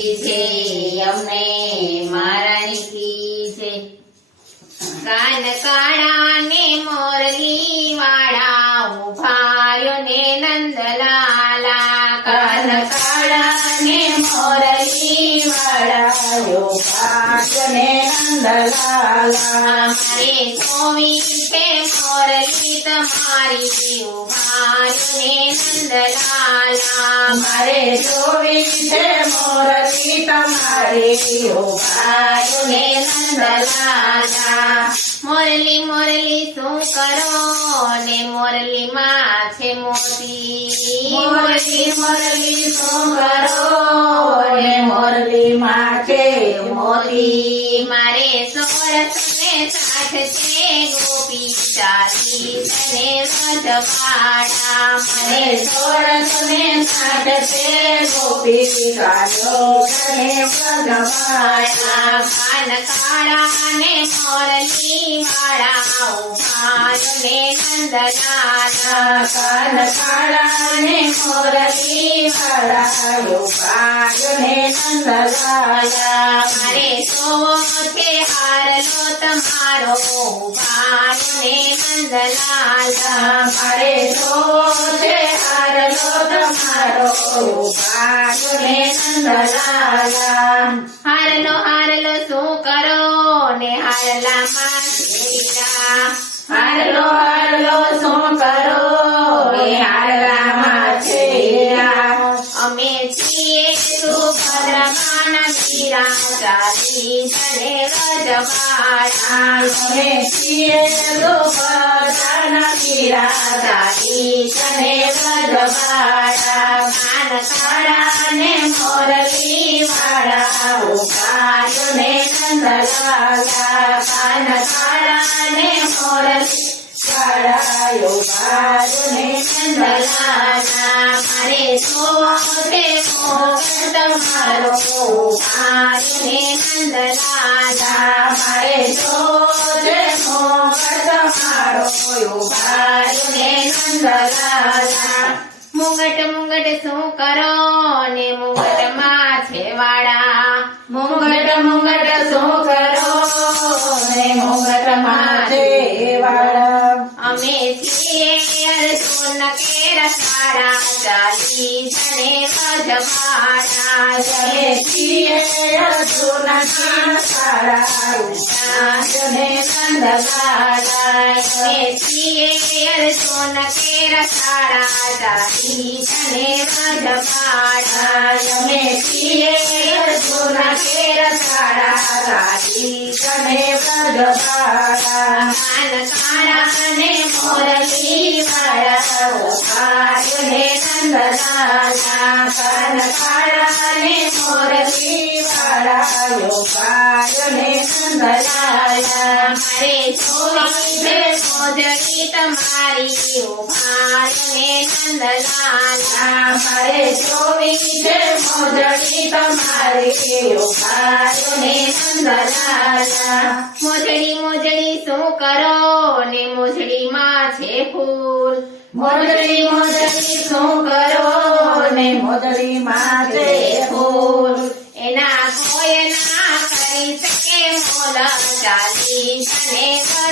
છે અમને મારાની કી છે કાન કાળા ને મોરલી વાળા ઉભાયો ને નંદલાલા કાન કાળા ને મોરલી વાળા ઉભાયો ને નંદલાલા મારે સોવી છે મોરલી તમારી ઉભાયો ને નંદલાલા મારે સોવી છે મોરલી તમારી ઉભાયો ને નંદલાલા મોરલી મોરલી શું કરો ને મોરલી માં છે મોતી મોરલી મોરલી શું કરો ને મોરલી માં છે મોતી મારે સોરસ ને સાઠ છે ગોપી ચાલી તને રજવાડા મારે સોરસ ને સાઠ છે ગોપી ચાલી તને રજવાડા કાન કાળા ને મોરલી વાળા ઉભાયો ને નંદલાલા કાન કાળા ને મોરલી વાળા ઉભાયો ને નંદલાલા મારે સોવો છે હારલો તમારો ઉભાયો ને નંદલાલા મારે સોવો છે હારલો તમારો ઉભાયો ને નંદલાલા હારલો હારલો શું કરો ને હારલા માં હારલો હારલો શું કરો ને હારલા માં અમે છીએ સુભદ્રમાના વીરા ચાલી તને રજવાડા અમે છીએ સુભદ્રના વીરા ચાલી તને રજવાડા કાન કાળા ને મોરલી વાળા ઉભાયો ને નંદલાલા કાન કાળા ને મોરલી વાળા ઉભાયો ને નંદલાલા મારે સોવો છે મોગલ તમારો ઉભાયો ને નંદલાલા મારે સોવો છે મોગલ તમારો ઉભાયો ને નંદલાલા મુંગટ મુંગટ શું કરો ને મુંગટ માં છે વાળા મુંગટ મુંગટ શું કરો ને મુંગટ માં છે વાળા અમે છીએ અર્જુન કેર સાડા ચાલી તને રજવાડા અમે છીએ અર્જુન કેર સાડા તને નંદલાલા અમે છીએ અર્જુન કેર સાડા ચાલી તને રજવાડા અમે છીએ અર્જુન કેર સાડા ચાલી તને રજવાડા કાન કાળા ને મોરલી વાળા ઉભાયો ને નંદલાલા કાન કાળા ને મોરલી વાળા ઉભાયો ને નંદલાલા મારે જોવી છે મોજડી તમારી ઉભાયો ને નંદલાલા મારે જોવી છે મોજડી તમારી ઉભાયો ને નંદલાલા મોજડી મોજડી શું કરો ને મોજડી માં છે ફૂલ મોજડી મોજડી શું કરો ને મોજડી માં છે ફૂલ એના કોઈ ના કરી શકે મોલ ચાલી તને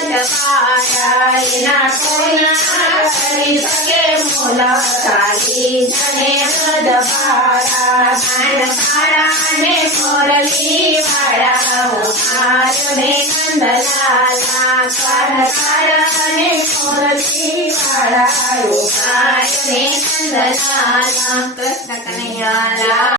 રજવાડા એના કોઈ ના કરી શકે મોલ ચાલી તને રજવાડા કાન કાળા ને મોરલી વાળા ઉભાયો ને નંદલાલા કાન કાળા ને મોરલી વાળા ઉભાયો ને નંદલાલા કૃષ્ણ કનૈયા